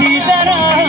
چی دارم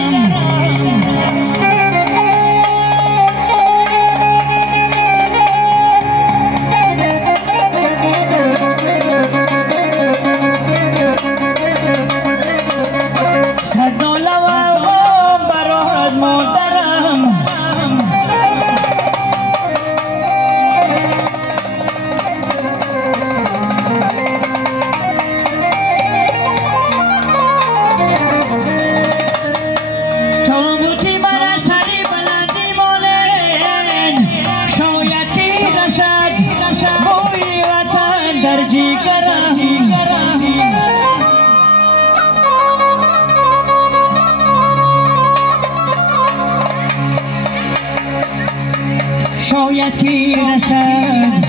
شاید کی رسد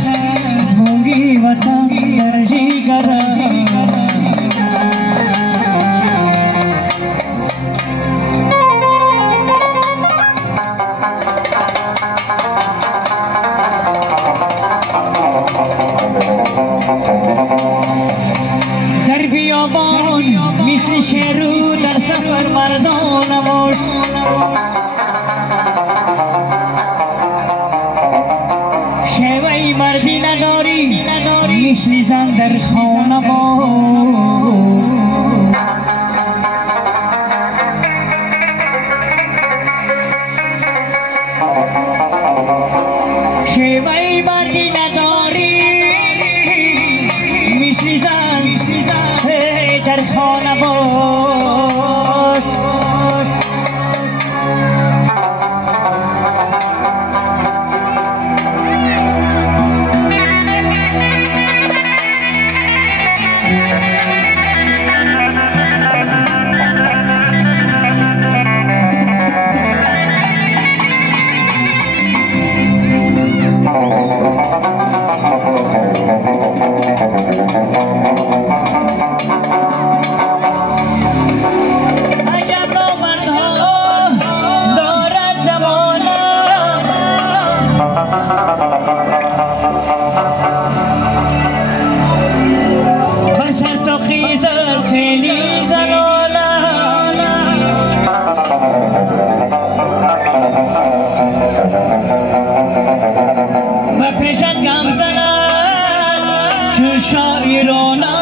بوی وطن در جیگرم در بیابان مثل شیرو در سفر مردان نباش شیوهی مردی نداری مثل زن در خانه باش شیوهی مردی نداری مثل زن در خانه باش پیشت گم زنن که شاعرانه